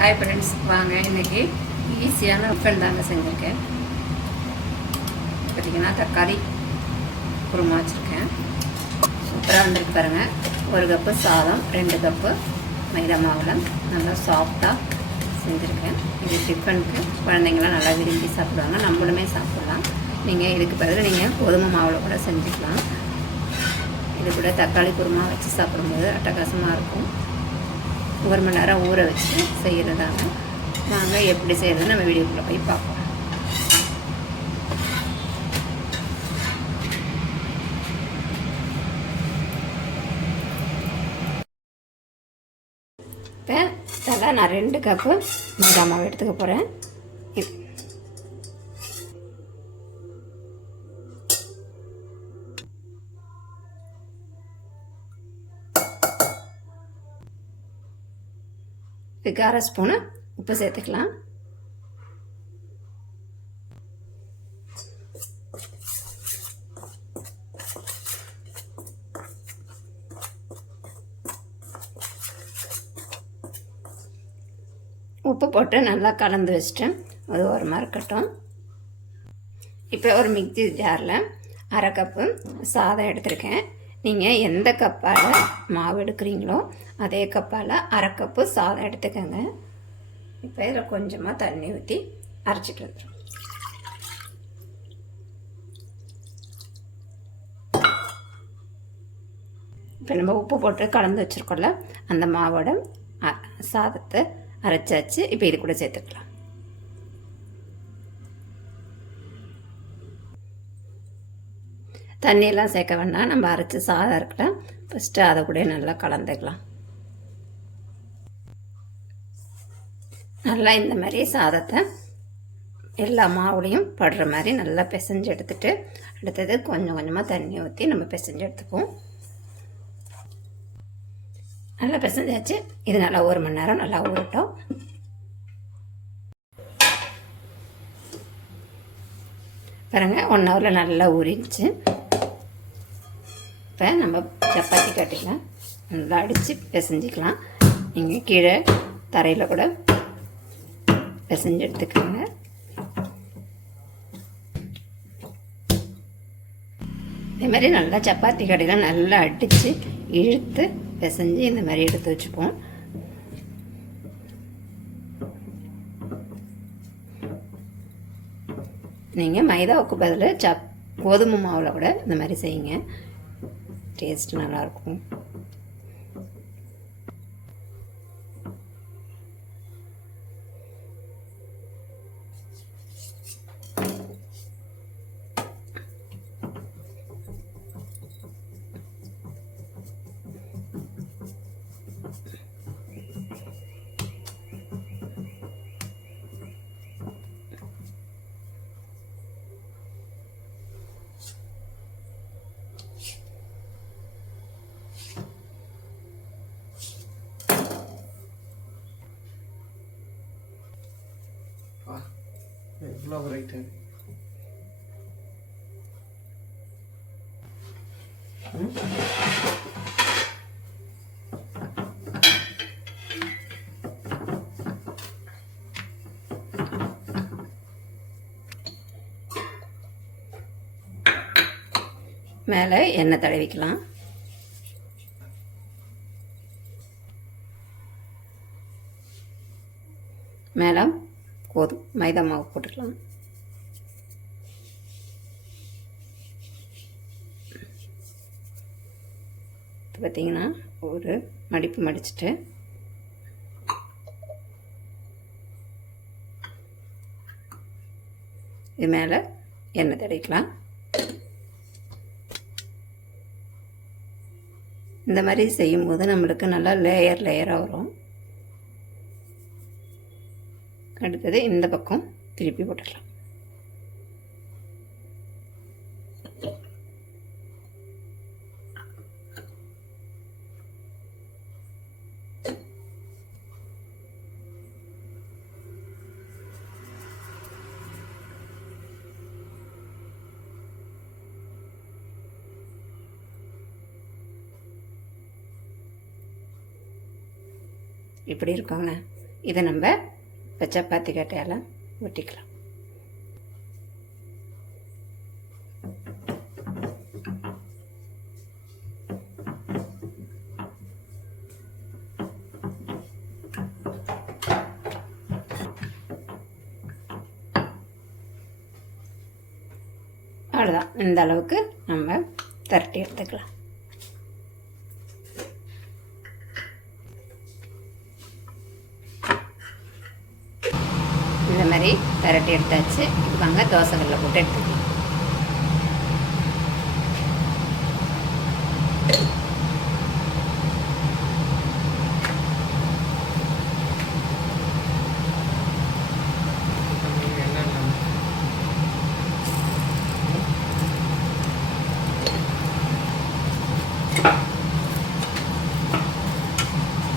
Hi friends வாங்க இன்னைக்கு ஈஸியான டிஃபன் தாங்க செஞ்சுருக்கேன். பார்த்தீங்கன்னா தக்காளி குருமா வச்சுருக்கேன். சூப்பராக வந்துருக்கு பாருங்கள் ஒரு கப்பு சாதம் ரெண்டு கப்பு மைதா மாவில் நல்லா சாஃப்டாக செஞ்சுருக்கேன். இது டிஃபனுக்கு குழந்தைங்களாம் நல்லா விரும்பி சாப்பிடுவாங்க. நம்மளுமே சாப்பிட்லாம். நீங்கள் இதுக்கு பிறகு நீங்கள் கோதுமை மாவில் கூட செஞ்சுக்கலாம். இது கூட தக்காளி குருமா வச்சு சாப்பிடும்போது அட்டகாசமாக இருக்கும். ஒரு மணி நேரம் ஊற வச்சு செய்கிறதாங்க நாங்கள் எப்படி செய்கிறது நம்ம வீடியோக்குள்ளே போய் பார்ப்போம். இப்போ இதெல்லாம் நான் ரெண்டு கப்பு மைதா மாவு எடுத்துக்க போகிறேன் இதுக்கு அரை ஸ்பூனு உப்பு சேர்த்துக்கலாம் உப்பு போட்டு நல்லா கலந்து வச்சிட்டேன். அது ஒரு மாதிரி இருக்கட்டும். இப்போ ஒரு மிக்சி ஜாரில் அரை கப்பு சாதம் எடுத்திருக்கேன். நீங்கள் எந்த கப்பால் மாவு எடுக்கிறீங்களோ அதே கப்பால் அரை கப்பு சாதம் எடுத்துக்கோங்க. இப்போ இதில் கொஞ்சமாக தண்ணி ஊற்றி அரைச்சிட்டு வந்துடும் இப்போ நம்ம உப்பு போட்டு கலந்து வச்சுருக்கோம்ல அந்த மாவோட சாதத்தை அரைச்சாச்சு. இப்போ இது கூட சேர்த்துக்கலாம். தண்ணியெல்லாம் சேர்க்க வேண்டாம். நம்ம அரைச்சி சாதம் இருக்கலாம் ஃபஸ்ட்டு அதை கூட நல்லா கலந்துக்கலாம். நல்லா இந்த மாதிரி சாதத்தை எல்லா மாவுலையும் படுற மாதிரி நல்லா பிசைஞ்சு எடுத்துட்டு அடுத்தது கொஞ்சம் கொஞ்சமாக தண்ணி ஊற்றி நம்ம பிசைஞ்சு எடுத்துக்குவோம். நல்லா பிசைஞ்சாச்சு. இது நல்லா ஒரு மணி நேரம் நல்லா ஊறட்டும். பாருங்க ஒன் ஹவரில் நல்லா ஊறிடுச்சு. இப்போ நம்ம சப்பாத்தி கட்டிக்கலாம். நல்லா அடித்து பிசைஞ்சிக்கலாம். நீங்கள் கீழே தரையில் கூட பிசைஞ்சு எடுத்துக்கோங்க. இதே மாதிரி நல்லா சப்பாத்தி கடையில் நல்லா அடித்து இழுத்து பிசைஞ்சு இந்த மாதிரி எடுத்து வச்சுப்போம். நீங்கள் மைதாவுக்கு பதில் சப் கோதுமை மாவில் கூட இந்த மாதிரி செய்யுங்க. டேஸ்ட் நல்லாயிருக்கும். அப்பா எவ்வளோ ரைட்டு மேலே எண்ணெய் தடவிக்கலாம். மேலே கோது மைதா மாவு போட்டுக்கலாம். இப்போ பார்த்தீங்கன்னா ஒரு மடிப்பு மடிச்சிட்டு இது மேலே எண்ணெய் தடவிக்கலாம். இந்த மாதிரி செய்யும்போது நம்மளுக்கு நல்லா லேயர் லேயராக வரும். அடுத்தது இந்த பக்கம் திருப்பி போட்டுக்கலாம். இப்படி இருக்காங்க. இதை நம்ம இப்போ சப்பாத்தி கட்டையால் ஒட்டிக்கலாம் அவ்வளோதான் இந்த அளவுக்கு நம்ம திரட்டி எடுத்துக்கலாம். இந்த மாதிரி பரட்டி எடுத்தாச்சு. இது வாங்க தோசைகளில் போட்டு எடுத்துக்கலாம்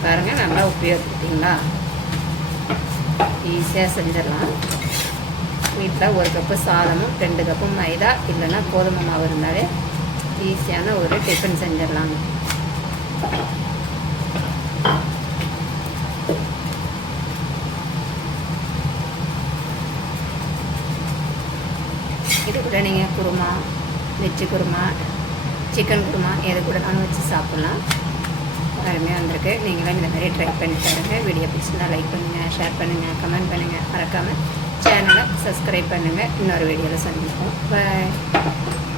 பாருங்கள் நல்லா உபயோகிக்கிட்டீங்களா ஈஸியாக செஞ்சிடலாம். வீட்டில் ஒரு கப்பு சாதமும் ரெண்டு கப்பு மைதா இல்லைன்னா கோதுமை மாவு இருந்தாலே ஈஸியான ஒரு டிஃபன் செஞ்சிடலாம். இது கூட நீங்கள் குருமா வெஜ்ஜு குருமா சிக்கன் குருமா எது கூட வச்சு சாப்பிட்லாம். அருமையாக வந்திருக்கு. நீங்களும் இந்த மாதிரி ட்ரை பண்ணி பாருங்கள் வீடியோ பிடிச்சிருந்தா லைக் பண்ணுங்கள் ஷேர் பண்ணுங்கள் கமெண்ட் பண்ணுங்கள் மறக்காமல் சேனலை சப்ஸ்கிரைப் பண்ணுங்கள் இன்னொரு வீடியோவில் சந்திப்போம். பாய்